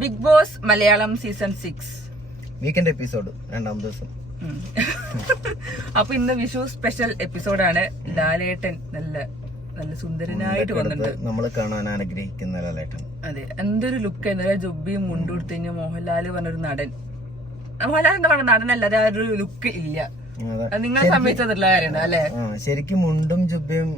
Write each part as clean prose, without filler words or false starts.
Big Boss Malayalam season 6 weekend episode 2ാം ദിവസം. അപ്പൊ ഇന്ന് വിഷു സ്പെഷ്യൽ എപ്പിസോഡാണ്. ലാലേട്ടൻ നല്ല നല്ല സുന്ദരനായിട്ട് വന്നിട്ടുണ്ട്. നമ്മള് കാണാൻ ആഗ്രഹിക്കുന്ന ലാലേട്ടൻ. അതെ, എന്തൊരു ലുക്ക് ആയിരുന്നു. ജുബിയും മുണ്ടുകൊടുത്തു കഴിഞ്ഞാൽ മോഹൻലാല് പറഞ്ഞൊരു നടൻ. മോഹൻലാൽ എന്താ പറയുക, നടനല്ല, ആ ഒരു ലുക്ക് ഇല്ല. നിങ്ങളെ സംബന്ധിച്ചതുള്ള കാര്യമാണ് അല്ലെ. ശരിക്കും മുണ്ടും ജുബയും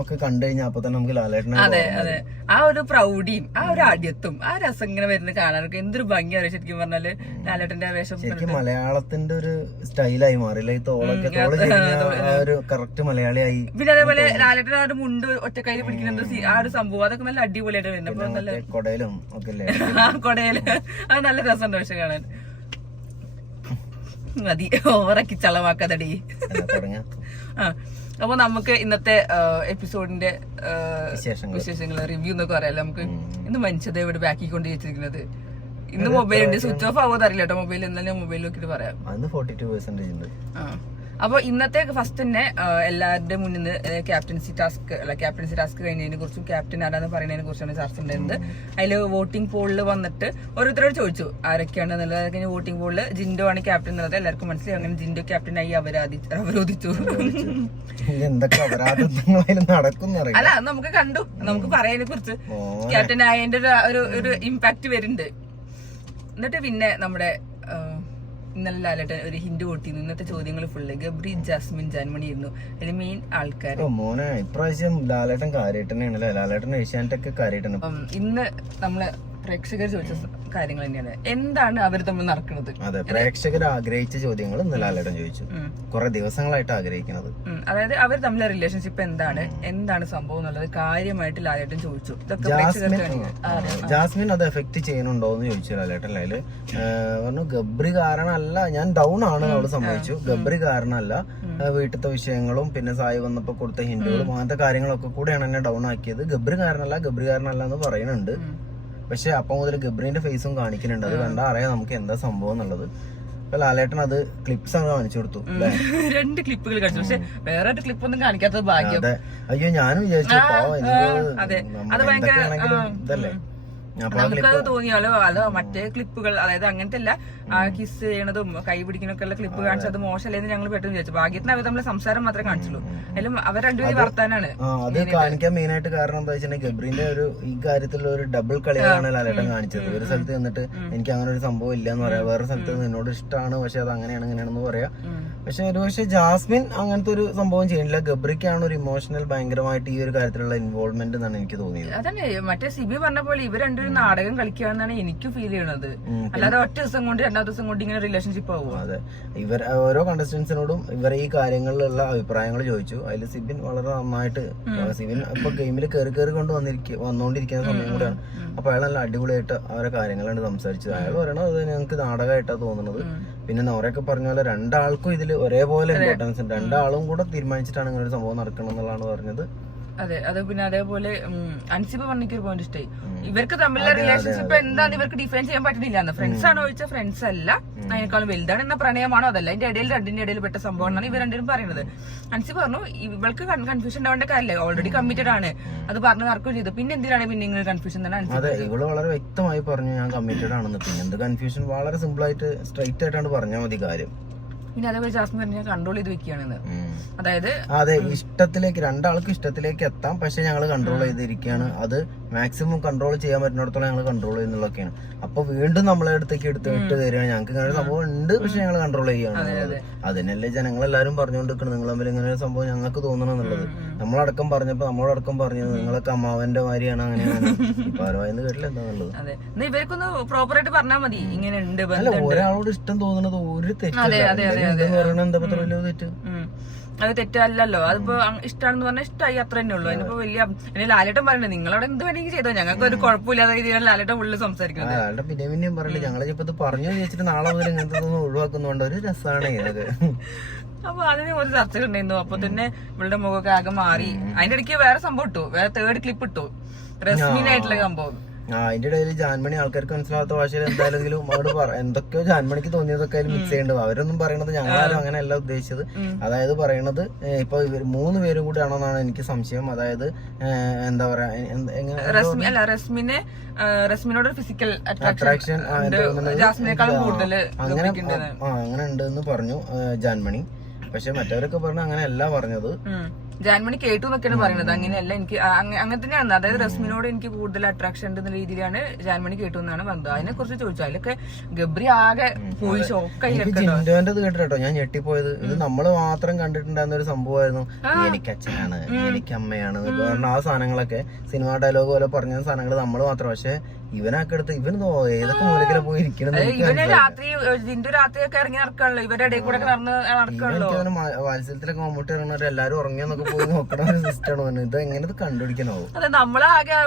ഒക്കെ കണ്ടു കഴിഞ്ഞാൽ അപ്പൊ തന്നെ നമുക്ക് ലാലേട്ടനെ. അതെ അതെ, ആ ഒരു പ്രൗഢിയും ആ ഒരു ആദ്യത്തും ആ രസം ഇങ്ങനെ വരുന്നത് കാണാനൊക്കെ എന്തൊരു ഭംഗിയാണ് ശരിക്കും പറഞ്ഞാല്. ലാലേട്ടന്റെ വേഷം ശരിക്കും മലയാളത്തിന്റെ ഒരു സ്റ്റൈലായി മാറിയില്ല ഈ തോളൊക്കെ. ഒരു കറക്റ്റ് മലയാളിയായി. പിന്നെ അതേപോലെ ലാലേട്ടൻ ആ ഒരു മുണ്ട് ഒറ്റക്കൈയിൽ പിടിക്കുന്നത് ആ ഒരു സംഭവം അതൊക്കെ നല്ല അടിപൊളിയായിട്ട് വരുന്നത്. നല്ല കൊടയിലും ഒക്കെ ആ കൊടയില് അത് നല്ല രസമുണ്ട് പക്ഷെ കാണാൻ. മതി ഓവറാക്കി ചളവാക്കാതടി. അപ്പൊ നമുക്ക് ഇന്നത്തെ എപ്പിസോഡിന്റെ വിശേഷങ്ങൾ റിവ്യൂ എന്നൊക്കെ പറയാലോ. നമുക്ക് ഇന്ന് മനുഷ്യത ഇവിടെ ബാക്കിക്കൊണ്ട് വെച്ചിരിക്കുന്നത്. ഇന്ന് മൊബൈൽ ഉണ്ട്, സ്വിച്ച് ഓഫ് ആവുമെന്ന് അറിയില്ല കേട്ടോ. മൊബൈൽ എന്നാലും മൊബൈൽ നോക്കിട്ട് പറയാം. അപ്പൊ ഇന്നത്തെ ഫസ്റ്റ് തന്നെ എല്ലാവരുടെ മുന്നിൽ നിന്ന് ക്യാപ്റ്റൻസി ടാസ്ക് കഴിഞ്ഞതിനെ കുറിച്ചും ക്യാപ്റ്റൻ ആരാന്ന് പറയുന്നതിനെ കുറിച്ചാണ് ചർച്ച ഉണ്ടായിരുന്നത്. അതില് വോട്ടിംഗ് പോളിൽ വന്നിട്ട് ഓരോരുത്തരോട് ചോദിച്ചു ആരൊക്കെയാണ് എന്നുള്ളത്. അത് കഴിഞ്ഞ് വോട്ടിംഗ് പോളിൽ ജിൻഡോ ആണ് ക്യാപ്റ്റൻ എന്നുള്ളത് എല്ലാവർക്കും മനസ്സിലായി. അങ്ങനെ ജിൻഡോ ക്യാപ്റ്റനായി അവരോധിച്ചു. അല്ല, നമുക്ക് കണ്ടു, നമുക്ക് പറയാനെ കുറിച്ച് ക്യാപ്റ്റൻ ആയതിന്റെ ഒരു ഇമ്പാക്ട് വരുന്നുണ്ട്. എന്നിട്ട് പിന്നെ നമ്മുടെ ഇന്നലെ ലാലേട്ടൻ ഒരു ഹിന്റ് കൊടുത്തിരുന്നു. ഇന്നത്തെ ചോദ്യങ്ങൾ ഫുള്ള് ഗബ്രി, ജാസ്മിൻ, ജാൻമണി ആയിരുന്നു അതിൽ മെയിൻ ആൾക്കാർ. മോനെ ഇപ്രാവശ്യം ലാലേട്ടൻ കാര്യമായിട്ടാണ്. ലാലേട്ടൻ ഏഷ്യാനെറ്റൊക്കെ കാര്യമായിട്ടാണ്. ഇന്ന് നമ്മള് പ്രേക്ഷകർ ചോദിച്ച കാര്യങ്ങൾ തന്നെയാണ്. എന്താണ് അവർ തമ്മിൽ നടക്കുന്നത്? അതെ, പ്രേക്ഷകർ ആഗ്രഹിച്ച ചോദ്യങ്ങൾ ഇന്ന് ലാലേട്ടൻ ചോദിച്ചു. കുറെ ദിവസങ്ങളായിട്ട് ആഗ്രഹിക്കുന്നത്. അതായത് അവർ തമ്മിലെ റിലേഷൻഷിപ്പ് എന്താണ് സംഭവം എന്നുള്ളത് കാര്യമായിട്ട് ലാലേട്ടൻ ചോദിച്ചു. ജാസ്മിൻ അത് എഫക്ട് ചെയ്യുന്നുണ്ടോ എന്ന് ചോദിച്ചു ലാലേട്ടൻ. അതില് പറഞ്ഞു ഗബ്രി കാരണമല്ല, ഞാൻ ഡൗൺ ആണ് അവള് സമ്മതിച്ചു. ഗബ്രി കാരണമല്ല, വീട്ടിലത്തെ വിഷയങ്ങളും പിന്നെ സായി വന്നപ്പോ കൊടുത്ത ഹിന്റുകളും അങ്ങനത്തെ കാര്യങ്ങളൊക്കെ കൂടെയാണ് എന്നെ ഡൗൺ ആക്കിയത്. ഗബ്രി കാരണമല്ല എന്ന് പറയുന്നുണ്ട്. പക്ഷെ അപ്പൊ മുതൽ ഗബ്രീന്റെ ഫേസും കാണിക്കുന്നുണ്ട്. അത് കണ്ടാ അറിയാം നമുക്ക് എന്താ സംഭവം എന്നുള്ളത്. അപ്പൊ ലാലേട്ടൻ അത് ക്ലിപ്സ് അങ്ങ് കാണിച്ചു കൊടുത്തു. 2 ക്ലിപ്പുകൾ കാണിച്ചു. പക്ഷെ വേറെ ഒരു ക്ലിപ്പ് ഒന്നും കാണിക്കാത്തത് ഭാഗ്യം. അതെ, അയ്യോ ഞാനും വിചാരിച്ചു ഇതല്ലേ. നമുക്കത് തോന്നിയാലോ അതോ മറ്റേ ക്ലിപ്പുകൾ, അതായത് അങ്ങനത്തെ അല്ല, ആ കിസ് ചെയ്യണതും കൈ പിടിക്കണൊക്കെ ഉള്ള ക്ലിപ്പ് കാണിച്ചത് മോശമല്ലേന്ന് ഞങ്ങൾ പെട്ടെന്ന് വിചാരിച്ചു. ഭാഗ്യത്തിന് അവർ തമ്മിൽ സംസാരം മാത്രമേ കാണിച്ചുള്ളൂ. അതിലും അവർ രണ്ടുപേരും വർത്താനാണ് അത് കാണിക്കാൻ മെയിൻ ആയിട്ട് കാരണം എന്താ വെച്ചിട്ടുണ്ടെങ്കിൽ ഗബ്രീന്റെ ഒരു ഈ കാര്യത്തിലുള്ള ഒരു ഡബിൾ കളിയാണ് ലാലേട്ടൻ കാണിച്ചത്. ഒരു സ്ഥലത്ത് നിന്നിട്ട് എനിക്ക് അങ്ങനെ ഒരു സംഭവം ഇല്ല എന്ന് പറയാം, വേറെ സ്ഥലത്ത് നിന്നോട് ഇഷ്ടമാണ് പക്ഷെ അത് അങ്ങനെയാണ് ഇങ്ങനെയാണെന്ന് പറയാം. പക്ഷെ ഒരുപക്ഷെ ജാസ്മിൻ അങ്ങനത്തെ ഒരു സംഭവം ചെയ്യുന്നില്ല. ഗബ്രിക്കാണ് ഒരു ഇമോഷണൽ ഭയങ്കരമായിട്ട് ഈ ഒരു കാര്യത്തിലുള്ള ഇൻവോൾവ്മെന്റ് എന്നാണ് എനിക്ക് തോന്നിയത്. അതന്നെ മറ്റേ സിബി പറഞ്ഞ പോലെ ഇവർ രണ്ടുപേരും നാടകം കളിക്കുകയാണെന്നാണ് എനിക്ക് ഫീൽ ചെയ്യണത്. അല്ലാതെ ഒറ്റ ദിവസം കൊണ്ട് 2ാം ദിവസം കൊണ്ട് ഇങ്ങനെ റിലേഷൻഷിപ്പ് ആവുക. അതെ, ഇവർ ഓരോ കണ്ടസ്റ്റൻസിനോടും ഇവരെ ഈ കാര്യങ്ങളിലുള്ള അഭിപ്രായങ്ങൾ ചോദിച്ചു. അതിൽ സിബിൻ വളരെ നന്നായിട്ട്, സിബിൻ ഇപ്പൊ ഗെയിമിൽ കയറി കൊണ്ട് വന്നുകൊണ്ടിരിക്കുന്ന സമയം കൂടെയാണ്. അപ്പൊ അയാൾ നല്ല അടിപൊളിയായിട്ട് അവരെ കാര്യങ്ങളാണ് സംസാരിച്ചത്. അയാൾ പറയണത് അത് ഞങ്ങൾക്ക് നാടകമായിട്ടാണ് തോന്നുന്നത്. പിന്നെ നോരൊക്കെ പറഞ്ഞ പോലെ 2 ആൾക്കും ഇതിൽ ഒരേപോലെ ഇമ്പോർട്ടൻസ് ഉണ്ട്. 2 ആളും കൂടെ തീരുമാനിച്ചിട്ടാണ് ഇങ്ങനെ ഒരു സംഭവം നടക്കണം എന്നുള്ളതാണ് പറഞ്ഞത്. അതെ, അത് പിന്നെ അതേപോലെ അൻസിബ പറഞ്ഞൊരു പോയിന്റ് ഇഷ്ടായി. ഇവർക്ക് തമ്മിലുള്ള റിലേഷൻഷിപ്പ് എന്താന്ന് ഇവർക്ക് ഡിഫൈൻ ചെയ്യാൻ പറ്റുന്നില്ല. ഫ്രണ്ട്സ് ആണോ ചോദിച്ചാൽ ഫ്രണ്ട്സ് അല്ല, അതിനേക്കാളും വലുതാണ്. എന്ന പ്രണയമാണോ അതല്ല, അതിന്റെ ഇടയിൽ രണ്ടിന്റെ ഇടയിൽ പെട്ട സംഭവം എന്നാണ് ഇവർ രണ്ടുപേരും പറയുന്നത്. അൻസിബ പറഞ്ഞു ഇവൾക്ക് കൺഫ്യൂഷൻ ഉണ്ടാവേണ്ട കാര്യമില്ല, ഓൾറെഡി കമ്മിറ്റഡ് ആണ്, അത് പറഞ്ഞു നടക്കുകയും ചെയ്തു. പിന്നെ എന്തിനാണ് പിന്നെ ഇങ്ങനെ കൺഫ്യൂഷൻ തന്നെ? അതെ, ഇവള് വളരെ വ്യക്തമായി പറഞ്ഞു ഞാൻ കമ്മിറ്റഡ് ആണെന്ന്. പിന്നെ എന്ത് കൺഫ്യൂഷൻ, വളരെ സിമ്പിൾ ആയിട്ട് സ്ട്രൈറ്റ് ആയിട്ടാണ് പറഞ്ഞാൽ മതി കാര്യം. പിന്നെ അതേപോലെ ജാസ്മിൻ പറഞ്ഞാൽ കൺട്രോൾ ചെയ്ത് വെക്കുകയാണെന്ന്. അതായത് അതെ, ഇഷ്ടത്തിലേക്ക് 2 ആൾക്ക് ഇഷ്ടത്തിലേക്ക് എത്താം, പക്ഷെ ഞങ്ങൾ കൺട്രോൾ ചെയ്തിരിക്കുകയാണ്. അത് മാക്സിമം കൺട്രോൾ ചെയ്യാൻ പറ്റുന്നിടത്തോളം ഞങ്ങൾ കൺട്രോൾ ചെയ്യുന്നുള്ളതൊക്കെയാണ്. അപ്പൊ വീണ്ടും നമ്മളെ അടുത്തേക്ക് എടുത്ത് വിട്ട് തരികയാണ്. ഞങ്ങൾക്ക് ഇങ്ങനെ ഒരു സംഭവം ഉണ്ട് പക്ഷെ ഞങ്ങൾ കൺട്രോൾ ചെയ്യുകയാണ്. അതിനല്ലേ ജനങ്ങളെല്ലാരും പറഞ്ഞുകൊണ്ടിരിക്കണം നിങ്ങൾ തമ്മിൽ ഇങ്ങനെ ഒരു സംഭവം ഞങ്ങൾക്ക് തോന്നണം എന്നുള്ളത്. നമ്മളടക്കം നമ്മളടക്കം പറഞ്ഞത് നിങ്ങളൊക്കെ അമ്മാവന്റെ മാതിരിയാണ്, അങ്ങനെയാണ്. ഇപ്പൊ ആരുമായെന്ന് കേട്ടില്ല എന്താന്നുള്ളത്. ഇവർക്കൊന്ന് പ്രോപ്പറായിട്ട് പറഞ്ഞാൽ മതി ഇങ്ങനെ ഉണ്ട്. ഒരാളോട് ഇഷ്ടം തോന്നുന്നത് ഒരു തെറ്റല്ല. എന്താ പത്ര വലിയ തെറ്റ്? അത് തെറ്റല്ലല്ലോ. അതിപ്പോ ഇഷ്ടമാണെന്ന് പറഞ്ഞാൽ ഇഷ്ടമായി, അത്ര തന്നെ ഉള്ളൂ. അതിനിപ്പോ വലിയ ലാലേട്ടൻ പറയുന്നത് നിങ്ങളവിടെ എന്ത് വേണമെങ്കിൽ ചെയ്തോ, ഞങ്ങൾക്ക് ഒരു കുഴപ്പമില്ലാത്ത രീതിയിലാണ് ലാലേട്ടൻ ഉള്ളിൽ സംസാരിക്കുന്നത്. പിന്നെയും പറയില്ല ഞങ്ങളിപ്പോ ഇത് പറഞ്ഞു വെച്ചിട്ട് നാളെ മുതൽ ഇങ്ങനത്തെ ഒഴിവാക്കുന്നുണ്ട്. ഒരു രസമാണ് ഇതൊക്കെ. അപ്പൊ അതിന് ഒരു ചർച്ച ഉണ്ടായിരുന്നു. അപ്പൊ തന്നെ ഇവളുടെ മുഖമൊക്കെ ആകെ മാറി. അതിന്റെ ഇടയ്ക്ക് വേറെ സംഭവം ഇട്ടു, വേറെ 3rd ക്ലിപ്പ് ഇട്ടു, റസ്മിനായിട്ടുള്ള സംഭവം. അതിന്റെ ഇടയിൽ ജാൻമണി ആൾക്കാർക്ക് മനസ്സിലാവാത്ത ഭാഷയിൽ എന്തായാലും അവിടെ എന്തൊക്കെയോ ജാൻമണിക്ക് തോന്നിയതൊക്കെ അതിൽ മിക്സ് ചെയ്യേണ്ടത്. അവരൊന്നും പറയണത് ഞങ്ങളാരും അങ്ങനെയല്ല ഉദ്ദേശിച്ചത്. അതായത് പറയണത് ഇപ്പൊ ഇവർ 3 പേരും കൂടി ആണോന്നാണ് എനിക്ക് സംശയം. അതായത് എന്താ പറയാ, റസ്മിനോട് ഫിസിക്കൽ അട്രാക്ഷൻ അങ്ങനെ ഉണ്ട് എന്ന് പറഞ്ഞു ജാൻമണി. പക്ഷെ മറ്റവരൊക്കെ പറഞ്ഞു അങ്ങനെയല്ല പറഞ്ഞത്. ജാൻമണി കേട്ടു എന്നൊക്കെയാണ് പറയുന്നത്. അങ്ങനെയല്ല, എനിക്ക് അങ്ങനെ തന്നെയാണ്. അതായത് റസ്മിനോട് എനിക്ക് കൂടുതൽ അട്രാക്ഷൻ ഉണ്ടെന്ന രീതിയിലാണ് ജാൻമണി കേട്ടു എന്നാണ് പറഞ്ഞത്. അതിനെ കുറിച്ച് ചോദിച്ചു. അതിലൊക്കെ ഗബ്രി ആകെ പോയി ഷോക്കായി. ജിൻഡോന്റെത് കേട്ടോ ഞാൻ ഞെട്ടിപ്പോയത്. ഇത് നമ്മള് മാത്രം കണ്ടിട്ടുണ്ടായിരുന്ന ഒരു സംഭവമായിരുന്നു. എനിക്ക് അച്ഛനാണ്, എനിക്ക് അമ്മയാണ് കാരണം ആ സാധനങ്ങളൊക്കെ സിനിമ ഡയലോഗ് പോലെ പറഞ്ഞ സാധനങ്ങൾ നമ്മള് മാത്രം. പക്ഷെ ഇവനൊക്കെ എടുത്ത് ഇവന് ഏതൊക്കെ മൂലക്കില പോയി ഇരിക്കണം. ഇവന് രാത്രി രാത്രിയൊക്കെ ഇറങ്ങി നടക്കാണല്ലോ, ഇവരുടെ ഇടയിൽ കൂടെ നടക്കാണല്ലോ. വാത്സല്യത്തിലൊക്കെ മമ്മൂട്ടി ഇറങ്ങുന്നവർ എല്ലാരും ഉറങ്ങിയെന്നൊക്കെ പോയി നോക്കണ ഒരു സിസ്റ്റമാണ്. ഇത് എങ്ങനെ കണ്ടുപിടിക്കണോ? അതെ, നമ്മളാകെ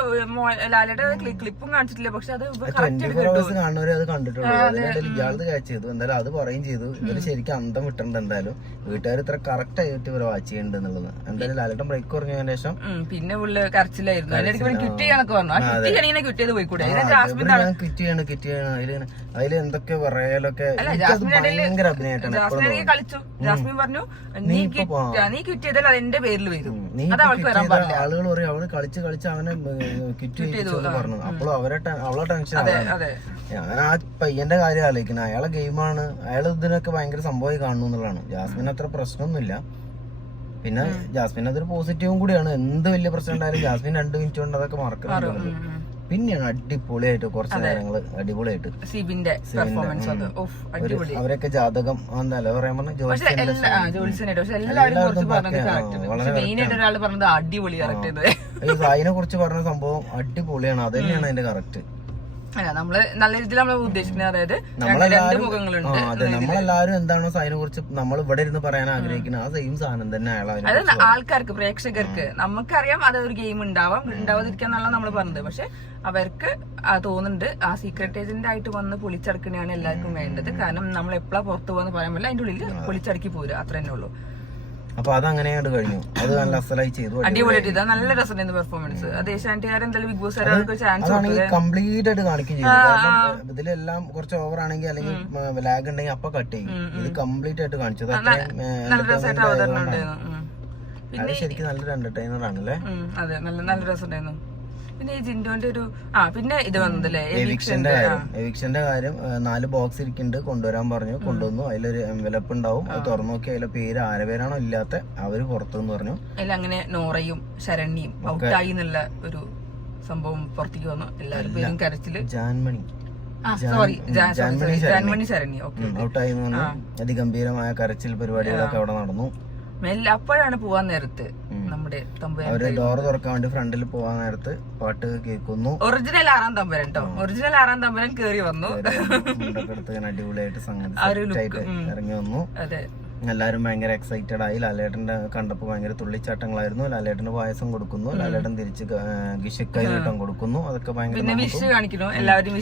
ലാലയുടെ ക്ലിപ്പും കാണിച്ചിട്ടില്ല. പക്ഷെ അത് 24 hours കാണുന്നവരെ അത് കണ്ടിട്ടുള്ളൂ. അതിനിടയിൽ ഇയാളത് ക്യാച്ച് ചെയ്തു. എന്തായാലും അത് പറയും ചെയ്തു. ഇവര് ശരിക്കും അന്തം വിട്ടിട്ടുണ്ട്. എന്തായാലും വീട്ടുകാർ ഇത്ര കറക്റ്റ് ആയിട്ട് ഇവരെ വാച്ച് ചെയ്യുന്നുണ്ട് എന്നുള്ളത്. എന്തായാലും ലാലേട്ടൻ ബ്രേക്ക് കുറഞ്ഞതിന് ശേഷം പിന്നെ ഉള്ള കരച്ചിലായിരുന്നു. അതിനിടയ്ക്ക് ക്വിറ്റ് ചെയ്യാനൊക്കെ പറഞ്ഞു. ആ ക്വിറ്റ് ചെയ്യണേ ക്വിറ്റ് ചെയ്ത് പോയിക്കൂടെ? കിറ്റ് ചെയ്യണം. അതില് എന്തൊക്കെ പറയാലൊക്കെ ഭയങ്കര അഭിനയമായിട്ടാണ് കളിച്ചു. ജാസ്മിൻ പറഞ്ഞു നീ ക്വിറ്റ് ചെയ്താൽ അത് എന്റെ പേരിൽ വരും, അത് അവൾക്ക് വരാൻ പാടില്ല. ആളുകൾ പറയും അവള് കളിച്ച് അവനെ ക്വിറ്റ് ചെയ്തു പറഞ്ഞു. അപ്പോൾ അവളെ ടെൻഷൻ. ഞാൻ ആ പയ്യന്റെ കാര്യം ആലോചിക്കുന്നത്. അയാളെ ഗെയിമാണ്, അയാൾ ഇതിനൊക്കെ ഭയങ്കര സംഭവമായി കാണുന്നു എന്നുള്ളതാണ്. ജാസ്മിൻ അത്ര പ്രശ്നമൊന്നുമില്ല. പിന്നെ ജാസ്മിൻ അതൊരു പോസിറ്റീവും കൂടിയാണ്. എന്ത് വലിയ പ്രശ്നം ഉണ്ടായാലും ജാസ്മിൻ 2 മിനിറ്റ് കൊണ്ട് അതൊക്കെ മറക്കുന്നുണ്ട്. പിന്നെയാണ് അടിപൊളിയായിട്ട് കുറച്ച് നേരങ്ങള് അടിപൊളിയായിട്ട് അവരൊക്കെ ജാതകം എന്നല്ല പറയാൻ പറഞ്ഞ അതിനെ കുറിച്ച് പറഞ്ഞ സംഭവം അടിപൊളിയാണ്. അത് തന്നെയാണ് അതിന്റെ കറക്റ്റ്. നമ്മള് നല്ല രീതിയിൽ നമ്മൾ ഉദ്ദേശിക്കുന്നത്. അതായത് നമ്മളെല്ലാരും എന്താണോ അതിനെ കുറിച്ച് നമ്മൾ ഇവിടെ ഇരുന്ന് പറയാൻ ആഗ്രഹിക്കുന്നത് ആ സെയിം സാധനം തന്നെ അതായത് ആൾക്കാർക്ക്, പ്രേക്ഷകർക്ക് നമുക്കറിയാം അത് ഒരു ഗെയിം ഉണ്ടാവാതിരിക്കാന്നുള്ള നമ്മൾ പറഞ്ഞത്. പക്ഷെ അവർക്ക് തോന്നുന്നുണ്ട് ആ സീക്രട്ട് ഏജന്റ് ആയിട്ട് വന്ന് പൊളിച്ചടക്കണയാണ് എല്ലാവർക്കും വേണ്ടത്. കാരണം നമ്മൾ എപ്പോഴാ പുറത്തു പോകാന്ന് പറയാൻ പറ്റില്ല. അതിന്റെ ഉള്ളിൽ പൊളിച്ചടക്കി പോരുക, അത്ര തന്നെ ഉള്ളൂ. അപ്പൊ അത് അങ്ങനെയാണ്ട് കഴിഞ്ഞു. അത് നല്ല അസലായി ചെയ്തു, അടിപൊളിയായിട്ട്. നല്ല രസമായിരുന്നു പെർഫോമൻസ്. അത് ഏഷ്യാനെറ്റുകാർ എന്തായാലും ബിഗ് ബോസ് ചാൻസ് കംപ്ലീറ്റ് ആയിട്ട് കാണിക്കുകയും ചെയ്തു. ഇതിലെല്ലാം കുറച്ച് ഓവർ ആണെങ്കിൽ അല്ലെങ്കിൽ ലാഗ് ഉണ്ടെങ്കിൽ അപ്പൊ കട്ട് ചെയ്യും. ഇത് കംപ്ലീറ്റ് ആയിട്ട് കാണിച്ചത് ശരിക്കും നല്ലൊരു എന്റർടൈനർ ആണല്ലേ. അതെ, നല്ല രസമുണ്ടായിരുന്നു. പിന്നെ ഈ ജിൻഡോന്റെ ഒരു പിന്നെ ഇത് വന്നതല്ലേ എവിക്ഷന്റെ കാര്യം. 4 ബോക്സ് ഇരിക്കുന്നുണ്ട്, കൊണ്ടുവരാൻ പറഞ്ഞു. കൊണ്ടുവന്നു. അതിലൊരു എൻവലപ്പ് ഉണ്ടാവും. അത് തുറന്നു നോക്കി അതിലെ പേര് ആരെ പേരാണോ ഇല്ലാത്ത അവര് പുറത്തുനിന്ന് പറഞ്ഞു. അതിൽ അങ്ങനെ നോറയും ശരണ്യും ഔട്ടായി എന്നുള്ള ഒരു സംഭവം പുറത്തേക്ക് വന്നു. എല്ലാവരും പേരും കരച്ചില്. ജാൻമണി ശരണ്യ ഔട്ടായി എന്ന് പറഞ്ഞു. അതിഗംഭീരമായ കരച്ചിൽ പരിപാടികളൊക്കെ അവിടെ നടന്നു. അപ്പോഴാണ് പോവാൻ നേരത്ത് നമ്മുടെ അവര് ഡോറ് തുറക്കാൻ വേണ്ടി ഫ്രണ്ടിൽ പോവാൻ നേരത്ത് പാട്ട് കേൾക്കുന്നു. ഒറിജിനൽ 6ാം തമ്പുരാൻ കേട്ടോ. ഒറിജിനൽ 6ാം തമ്പുരാൻ കേറി വന്നു. അടിപൊളിയായിട്ട് സംഗതി ഇറങ്ങി വന്നു. അതെ, എല്ലാരും ഭയങ്കര എക്സൈറ്റഡ് ആയി. ലാലേട്ടന്റെ കണ്ടപ്പോ ഭയങ്കര തുള്ളിച്ചാട്ടങ്ങളായിരുന്നു. ലാലേട്ടന് പായസം കൊടുക്കുന്നു. ലാലേട്ടൻ തിരിച്ച് ഗിഷക്കൈനീട്ടം കൊടുക്കുന്നു. അതൊക്കെ ഭയങ്കര വിഷ് കാണിക്കുന്നു. എല്ലാവരും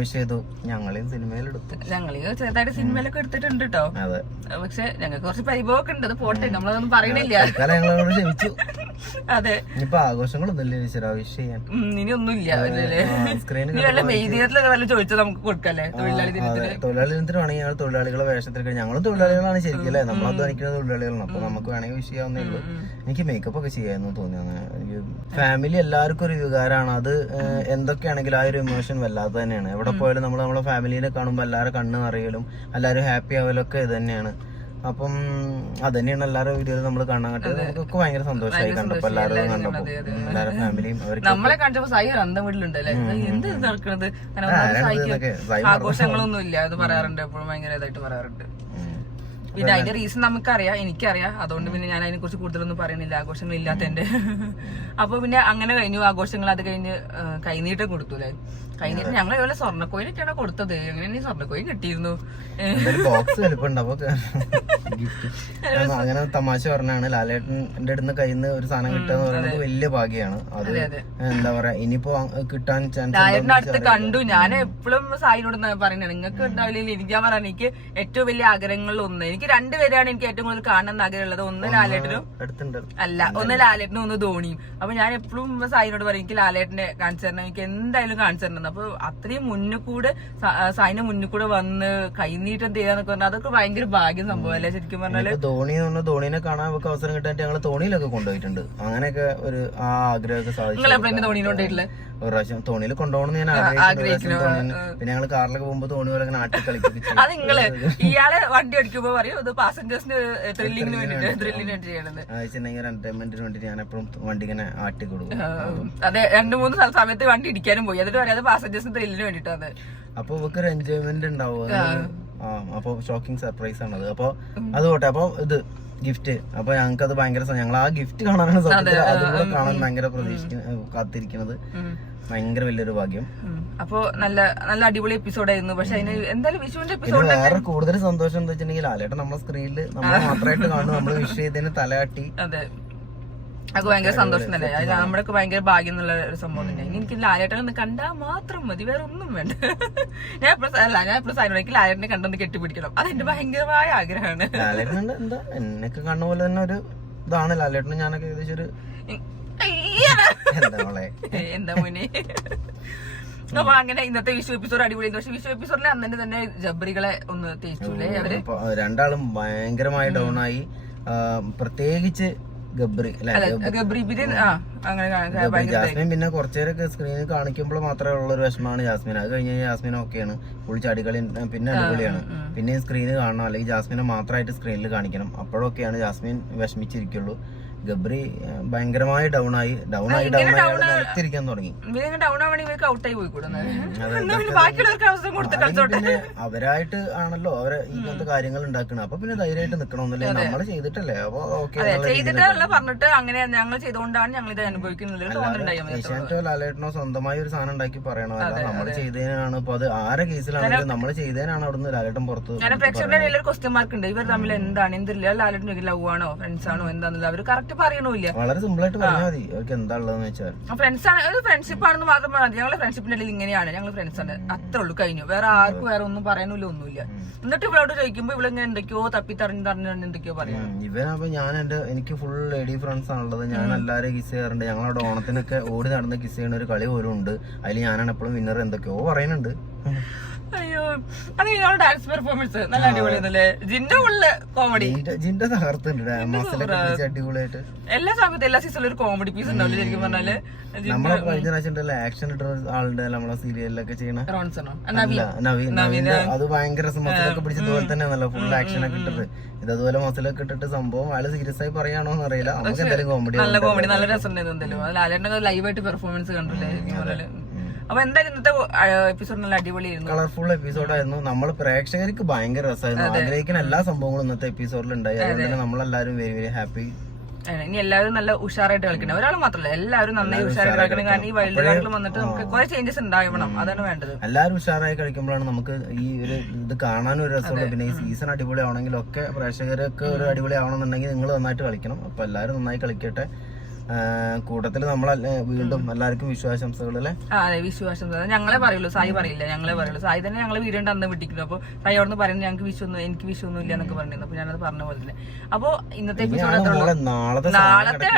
വിഷ് ചെയ്തു. ഞങ്ങളെയും സിനിമയിലെടുത്തു. ഞങ്ങള് ചെറുതായിട്ട് സിനിമയിലൊക്കെ എടുത്തിട്ടുണ്ട് കേട്ടോ. അതെ, പക്ഷെ ഞങ്ങൾക്ക് കുറച്ച് പരിഭവമൊക്കെ ഉണ്ട്. അത് പോട്ടെ, നമ്മളതൊന്നും പറയണില്ല. ഞങ്ങളോട് ക്ഷമിച്ചു. അതെ, ഇനിയിപ്പോ ആഘോഷങ്ങളൊന്നുമില്ല വിഷ് ചെയ്യാൻ. ഇനി ഒന്നുമില്ല. മെയ് ദിനത്തിലൊക്കെ വല്ല ചോദിച്ചാൽ നമുക്ക് കൊടുക്കല്ലേ. തൊഴിലാളി ദിനത്തിന് വേണമെങ്കിൽ ഞങ്ങൾ തൊഴിലാളികളെ വേഷത്തിൽ ഞങ്ങളും തൊഴിലാളികളാണ് ശരിക്കും അല്ലേ. നമ്മൾ അധ്വാനിക്കുന്ന തൊഴിലാളികളാണ്. അപ്പൊ നമുക്ക് വേണമെങ്കിൽ വിഷ് ചെയ്യാവുന്നേ ഉള്ളൂ. എനിക്ക് മേക്കപ്പ് ഒക്കെ ചെയ്യാമെന്ന് തോന്നിയാണ്. ഫാമിലി എല്ലാവർക്കും ഒരു വികാരമാണ്. അത് എന്തൊക്കെയാണെങ്കിലും ആ ഒരു ഇമോഷൻ വല്ലാതെ തന്നെയാണ്. എവിടെ പോയാലും നമ്മൾ നമ്മളെ ഫാമിലിനെ കാണുമ്പോൾ എല്ലാവരും കണ്ണ് നിറയലും എല്ലാവരും ഹാപ്പി ആവലൊക്കെ ഇത് തന്നെയാണ്. അപ്പം അത് തന്നെയാണ് എല്ലാവരും വീഡിയോയിൽ നമ്മൾ കാണാൻ പറ്റുന്നത്. നമുക്കൊക്കെ ഭയങ്കര സന്തോഷമായി കണ്ടപ്പോ. എല്ലാവരും കണ്ടപ്പോ എല്ലാവരും ഫാമിലിയും നമ്മളെ കണ്ടപ്പോ സായി അന്തം വീട്ടിലുണ്ടല്ലേ. എന്ത് നടക്കുന്നത്, ആഘോഷങ്ങളൊന്നും ഇല്ല. അത് പറയാറുണ്ട്, എപ്പോഴും ഭയങ്കര ഇതായിട്ട് പറയാറുണ്ട്. പിന്നെ അതിന്റെ റീസൺ നമുക്കറിയാം, എനിക്കറിയാം. അതുകൊണ്ട് പിന്നെ ഞാൻ അതിനെ കുറിച്ച് കൂടുതലൊന്നും പറയണില്ല, ആഘോഷങ്ങൾ ഇല്ലാത്തതിന്റെ. അപ്പൊ പിന്നെ അങ്ങനെ കഴിഞ്ഞു ആഘോഷങ്ങൾ. അത് കഴിഞ്ഞ് കൈനീട്ടം കൊടുത്തു അല്ലേ. കഴിഞ്ഞിട്ട് ഞങ്ങൾ ഇതുപോലെ സ്വർണ്ണക്കോയിനൊക്കെയാണ് കൊടുത്തത്. എങ്ങനെ സ്വർണ്ണക്കോയിൻ കിട്ടിയിരുന്നു. ബോക്സ് വലിപ്പുണ്ട്. അപ്പൊ അങ്ങനെ തമാശ പറഞ്ഞാണ് ലാലേട്ടന്റെ അടുത്ത് കയ്യിൽ നിന്ന് ഒരു സാധനം കിട്ടുക എന്ന് പറയുന്നത് വലിയ ഭാഗ്യമാണ്. അത് എന്താ പറയാ ഇനിയിപ്പോ കിട്ടാൻ ചാൻസ്. ലാലേട്ടന്റെ അടുത്ത് കണ്ടു. ഞാൻ എപ്പോഴും സായിനോട് പറയുന്നത് നിങ്ങൾക്ക് ഉണ്ടാവില്ല. എനിക്ക് ഞാൻ പറയാൻ എനിക്ക് ഏറ്റവും വലിയ ആഗ്രഹങ്ങളിൽ ഒന്ന്, എനിക്ക് രണ്ടുപേരാണ് എനിക്ക് ഏറ്റവും കൂടുതൽ കാണണമെന്ന് ആഗ്രഹമുള്ളത്. ഒന്ന് ലാലേട്ടനും അല്ല, ഒന്ന് ലാലേട്ടനും ഒന്ന് ധോണിയും. അപ്പൊ ഞാൻ എപ്പോഴും സായിനോട് പറയും എനിക്ക് ലാലേട്ടനെ കാണിച്ചു തരണം, എനിക്ക് എന്തായാലും കാണിച്ചു തരണം. അപ്പൊ അത്രയും മുന്നിൽ കൂടെ സായിന്റെ മുന്നിൽ കൂടെ വന്ന് കൈനീട്ടം ചെയ്യാന്നൊക്കെ പറഞ്ഞാൽ അതൊക്കെ ഭയങ്കര ഭാഗ്യം സംഭവം അല്ലേ ശരിക്കും പറഞ്ഞാല്. ധോണിനെ കാണാൻ നമുക്ക് അവസരം കിട്ടാൻ ഞങ്ങൾ തോണിയിലൊക്കെ കൊണ്ടുപോയിട്ടുണ്ട്. അങ്ങനെയൊക്കെ ഒരു ആ ആഗ്രഹമൊക്കെ സാധിച്ചു. തോണിയിലുണ്ടായിട്ടില്ല ഒരു പ്രാവശ്യം തോണിയിൽ കൊണ്ടുപോകണമെന്ന് ഞാൻ ആഗ്രഹിക്കുന്നു. പിന്നെ ഞങ്ങൾ കാറിലൊക്കെ പോകുമ്പോ തോണി പോലെ അങ്ങനെ ആട്ടി കളിപ്പിച്ചു. അത് നിങ്ങള് ഇയാളെ വണ്ടി ഓടിക്കുമ്പോ പറയും ഇത് പാസഞ്ചേഴ്സിന് ത്രില്ലിങ്ങിന് വേണ്ടിട്ട് ത്രില്ലിന് ചെയ്യണത്. എന്റർടൈൻമെന്റിന് വേണ്ടി ഞാൻ എപ്പോഴും വണ്ടി ഇങ്ങനെ ആട്ടി കൊടുക്കും. അതെ 2-3 സമയത്ത് വണ്ടി ഇടിക്കാനും പോയി. എന്നിട്ട് പറയാതെ പാസഞ്ചേഴ്സിന് ത്രില്ലിന് വേണ്ടിട്ടാണ്. അപ്പൊ ഇവർക്ക് ഒരു എൻജോയ്മെന്റ് ഉണ്ടാവും. അപ്പൊ ഷോക്കിംഗ് സർപ്രൈസ് ആണത്. അപ്പൊ അത് പോട്ടെ. അപ്പൊ ഇത് ഗിഫ്റ്റ്. അപ്പൊ ഞങ്ങൾക്ക് അത് ഭയങ്കര ഞങ്ങൾ ആ ഗിഫ്റ്റ് കാണാനാണ് സത്യത്തിൽ അതുകൂടെ കാണാൻ ഭയങ്കര കാത്തിരിക്കുന്നത്. ഭയങ്കര വലിയൊരു ഭാഗ്യം. അപ്പൊ നല്ല നല്ല അടിപൊളി എപ്പിസോഡായിരുന്നു. പക്ഷെ അതിന് എന്തായാലും വിഷുവിന്റെ എപ്പിസോഡ് വേറെ കൂടുതൽ സന്തോഷം എന്താ വെച്ചിട്ടുണ്ടെങ്കിൽ ലാലേട്ടൻ നമ്മളെ സ്ക്രീനിൽ നമ്മൾ മാത്രമായിട്ട് കാണും. നമ്മൾ വിഷ് ചെയ്തതിന് തലയാട്ടി. അതെ, അത് ഭയങ്കര സന്തോഷം തന്നെ. അത് നമ്മുടെയൊക്കെ ഭയങ്കര ഭാഗ്യം എന്നുള്ള ഒരു സംഭവം തന്നെ. എനിക്ക് ലാലേട്ടനെ ഒന്ന് കണ്ടാൽ മാത്രം മതി, വേറെ ഒന്നും വേണ്ട. ഞാൻ എപ്പോഴും സാധനം എനിക്ക് ലാലേട്ടനെ കണ്ടൊന്ന് കെട്ടിപ്പിടിക്കണം. അതെന്റെ ഭയങ്കരമായ ആഗ്രഹമാണ്. ലാലേട്ടൻ എന്താ എന്നൊക്കെ കാണുന്ന പോലെ തന്നെ ഒരു ഇതാണ് ലാലേട്ടന്. ഞാനൊക്കെ ഏകദേശം ഒരു എന്താ മോനെ. അപ്പൊ അങ്ങനെ ഇന്നത്തെ വിഷു എപ്പിസോഡ് അടിപൊളി. പക്ഷെ വിഷു എപ്പിസോഡിൽ അന്നെ തന്നെ ജബ്രികളെ ഒന്ന് തേച്ചൂലേ അവര്. രണ്ടാളും ഭയങ്കരമായി ഡൗൺ ആയി. പ്രത്യേകിച്ച് ഗബ്രി ജാസ്മിൻ പിന്നെ കുറച്ചേരൊക്കെ സ്ക്രീനിൽ കാണിക്കുമ്പോൾ മാത്രമേ ഉള്ള ഒരു വിഷമമാണ് ജാസ്മിൻ. അത് കഴിഞ്ഞ് ജാസ്മിൻ ഓക്കെയാണ്, ഫുൾ ചടികളി പിന്നെ അടിപൊളിയാണ്. പിന്നെ സ്ക്രീന് കാണണം, അല്ലെങ്കിൽ ജാസ്മിനെ മാത്രമായിട്ട് സ്ക്രീനിൽ കാണിക്കണം. അപ്പോഴൊക്കെയാണ് ജാസ്മിൻ വിഷമിച്ചിരിക്കുള്ളൂ. ഗബ്രി ഭയങ്കരമായി ഡൗൺ ആയി നിർത്തിരിക്കാൻ തുടങ്ങി. പിന്നെ അവരായിട്ട് ആണല്ലോ അവരെ ഇങ്ങനത്തെ കാര്യങ്ങൾ ഉണ്ടാക്കണം. അപ്പൊ പിന്നെ ധൈര്യമായിട്ട് നിക്കണമെന്നല്ലേ, നമ്മള് ചെയ്തിട്ടല്ലേ. അപ്പൊ പറഞ്ഞിട്ട് അങ്ങനെ ഞങ്ങൾ ചെയ്തുകൊണ്ടാണ് ഞങ്ങൾ ഇത് അനുഭവിക്കുന്നത്. ഏഷ്യാനെറ്റോ ലാലേട്ടനോ സ്വന്തമായി ഒരു സാധനം ഉണ്ടാക്കി പറയണമല്ല, നമ്മൾ ചെയ്തതിനാണ്. ഇപ്പൊ അത് ആരെ കേസിലാണെങ്കിലും നമ്മൾ ചെയ്തതിനാണ് അവിടുന്ന് ലാലേട്ടൻ പുറത്ത്. പ്രേക്ഷകരുടെ ഒരു ക്വസ്റ്റ്യൻ മാർക്ക് ഉണ്ട്, ഇവർ തമ്മിൽ എന്താണ് എന്തില്ല, ലാലേട്ടൻ ലവ് ആണോ ഫ്രണ്ട്സ് ആണോ എന്താണെന്നില്ല അവർ കറക്റ്റ് പറയണില്ല. വളരെ സിമ്പിൾ ആയിട്ട് പറഞ്ഞാൽ മതി അവർക്ക് എന്താ ഉള്ളതെന്ന് വെച്ചാൽ. ഫ്രണ്ട്സ് ആണ്, ഒരു ഫ്രണ്ട്ഷിപ്പ് ആണെന്ന് മാത്രം പറഞ്ഞാൽ ഞങ്ങളുടെ ഫ്രണ്ട്ഷിപ്പിന്റെ ഇടയിൽ ഇങ്ങനെയാണ്, ഞങ്ങൾ ഫ്രണ്ട്സ് ആണ്, അത്രേ ഉള്ളൂ, കഴിഞ്ഞു. വേറെ ആർക്കും വേറെ ഒന്നും പറയാനില്ല, ഒന്നുമില്ല. എന്നിട്ട് ഇവളോട് ചോദിക്കുമ്പോ ഇവളിങ്ങനെ എന്തൊക്കെയോ തപ്പി തറഞ്ഞു എന്തൊക്കെയോ പറയാം. ഇവനപ്പൊ എനിക്ക് ഫുൾ ലേഡി ഫ്രണ്ട്സ് ആണുള്ളത്. ഞാൻ എല്ലാവരെയും കിസ് ചെയ്യാറുണ്ട്. ഞങ്ങളവിടെ ഓണത്തിനൊക്കെ ഓടി നടന്ന് കിസ് ചെയ്യുന്ന ഒരു കളി പോലും ഉണ്ട്. അതിൽ ഞാനാണ് എപ്പോഴും വിന്നർ എന്തൊക്കെയോ പറയുന്നുണ്ട്. അയ്യോ, അത് ഡാൻസ് പെർഫോമൻസ് നല്ല അടിപൊളിയാണല്ലേ. ജിന്റെ ഉള്ള കോമഡി, ജിന്റെ തകർത്തുണ്ട് അടിപൊളിയായിട്ട്. എല്ലാ സമയത്തും എല്ലാ സീസണിലും ഒരു കോമഡി പീസ് ഉണ്ടാവില്ല ശരിക്കും പറഞ്ഞാല്. നമ്മളെ കഴിഞ്ഞ പ്രാവശ്യം ആക്ഷൻ ഇട്ട ആളുടെ നമ്മളെ സീരിയലിലൊക്കെ ചെയ്യണ നവീൻ, അത് ഭയങ്കര മസിലൊക്കെ പിടിച്ചതുപോലെ തന്നെയാണല്ലോ, ഫുൾ ആക്ഷൻ ഒക്കെ ഇട്ടിട്ട്. ഇതതുപോലെ മസിലൊക്കെ ഇട്ടിട്ട് സംഭവം അയാൾ സീരിയസ് ആയി പറയാണോ എന്ന് അറിയില്ല. നമുക്ക് എന്തായാലും കോമഡി, നല്ല കോമഡി, നല്ല രസം എന്തായാലും. ലാലേട്ടൻ ലൈവായിട്ട് പെർഫോമൻസ് കണ്ടില്ലേ ശരിക്കും പറഞ്ഞാല്. അപ്പൊ എന്തായാലും ഇന്നത്തെ എപ്പിസോഡ് നല്ല അടിപൊളിയായിരുന്നു, കളർഫുൾ എപ്പിസോഡായിരുന്നു. നമ്മൾ പ്രേക്ഷകർക്ക് ഭയങ്കര രസമായിരുന്നു. ആഗ്രഹിക്കുന്ന എല്ലാ സംഭവങ്ങളും ഇന്നത്തെ എപ്പിസോഡിൽ ഉണ്ടായി. അതുകൊണ്ട് തന്നെ നമ്മളെല്ലാരും വെരി വെരി ഹാപ്പി. ഇനി എല്ലാവരും നല്ല ഉഷാറായിട്ട് കളിക്കണം. ഒരാൾ മാത്രമല്ല, എല്ലാവരും നന്നായി ഉഷാറായിട്ട് കളിക്കണം. കാരണം ഈ വൈൽഡ് കാർഡിൽ വന്നിട്ട് നമുക്ക് കുറെ ചേഞ്ചസ് ഉണ്ടാവണം, അതാണ് വേണ്ടത്. എല്ലാവരും ഉഷാറായി കളിക്കുമ്പോഴാണ് നമുക്ക് ഈ ഒരു ഇത് കാണാനും ഒരു രസമുള്ളൂ. പിന്നെ ഈ സീസൺ അടിപൊളി ആവണമെങ്കിലും ഒക്കെ പ്രേക്ഷകരൊക്കെ ഒരു അടിപൊളി ആവണമെന്നുണ്ടെങ്കിൽ നിങ്ങൾ നന്നായിട്ട് കളിക്കണം. അപ്പൊ എല്ലാവരും നന്നായി കളിക്കട്ടെ. കൂട്ടത്തില് നമ്മളെ വീണ്ടും എല്ലാവർക്കും വിശ്വാസംസകൾ അല്ലേ. അതെ, വിശ്വാസംസ ഞങ്ങളെ പറയുള്ളൂ, സായി പറയില്ല, ഞങ്ങളെ പറയുള്ളൂ. സായി തന്നെ ഞങ്ങളെ വീഡിയോ അന്ന് വിട്ടിക്കുന്നു. അപ്പൊ സായി അവിടെ നിന്ന് പറയുന്നത് ഞങ്ങൾക്ക് എനിക്ക് വിശ്വമൊന്നും ഇല്ല എന്നൊക്കെ പറഞ്ഞിരുന്നു. അപ്പൊ ഞാനത് പറഞ്ഞ പോലെ തന്നെ. അപ്പൊ ഇന്നത്തെ എപ്പിസോഡ് നാളത്തെ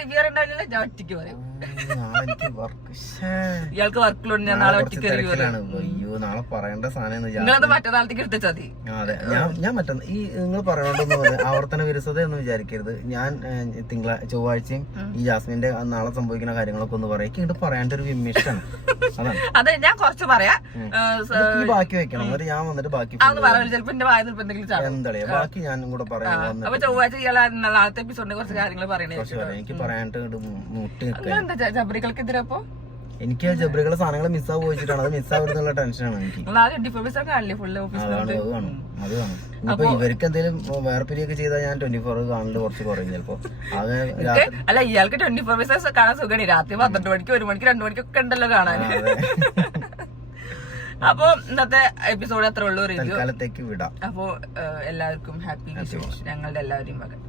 റിവ്യൂ ഉണ്ടാവില്ല, ഞാൻ ഒറ്റയ്ക്ക് പറയും. ഇയാൾക്ക് വർക്കിലോട്ട് ഞാൻ നാളെ ഒറ്റയ്ക്ക് റിവ്യൂ പറയും. അയ്യോ, നാളെ പറയേണ്ട സാധനം നിങ്ങളത് മറ്റന്നാളത്തേക്ക് എടുത്താൽ മതി. അതെ, ഞാൻ മറ്റന്ന് ഈ നിങ്ങൾ പറയണോണ്ടൊന്നും ആവർത്തന വിരസത എന്ന് വിചാരിക്കരുത്. ഞാൻ ചൊവ്വാഴ്ചയും ഈ ജാസ്മിന്റെ നാളെ സംഭവിക്കുന്ന കാര്യങ്ങളൊക്കെ ഒന്ന് പറയാം. ഇങ്ങോട്ട് പറയാണ്ട് ഒരു വിമിഷാണ്. അതെ, ഞാൻ കുറച്ച് പറയാം, ബാക്കി വെക്കണം. എന്നിട്ട് ഞാൻ വന്നിട്ട് ബാക്കി എന്താ ബാക്കി ഞാനും കൂടെ പറയാം. അപ്പൊ ചൊവ്വാഴ്ച നാളത്തെ എപ്പിസോഡിനെ കുറച്ച് കാര്യങ്ങൾ പറയണേ. എനിക്ക് പറയാനായിട്ട് മുട്ടി ജബ്രികൾക്കെതിരെ അപ്പൊ എനിക്ക് ജബ്രികളെ സാധനങ്ങൾ മിസ്സാവ് വെച്ചിട്ടാണ്, അത് മിസ്സാവുന്നുള്ള ടെൻഷനാണ് എനിക്ക്. കാണില്ലേ ഫുള്ള് ഓഫീസിലോട്ട്. അത് കാണും. ഇനിയിപ്പോ ഇവർക്ക് എന്തെങ്കിലും വേർപിരിയൊക്കെ ചെയ്താൽ ഞാൻ 24 കാണല് കുറച്ച് കുറയും ചിലപ്പോ. അത് അല്ല ഇയാൾക്ക് 24 കാണാൻ സുഖമാണ്. രാത്രി 12 മണിക്ക് 1 മണിക്ക് 2 മണിക്കൊക്കെ ഉണ്ടല്ലോ കാണാൻ. അപ്പൊ ഇന്നത്തെ എപ്പിസോഡ് അത്ര ഉള്ളൂ റിവ്യൂ. തൽക്കാലത്തേക്ക് വിടാം. അപ്പൊ എല്ലാവർക്കും ഹാപ്പി വിഷു, ഞങ്ങളുടെ എല്ലാവരെയും മകൻ.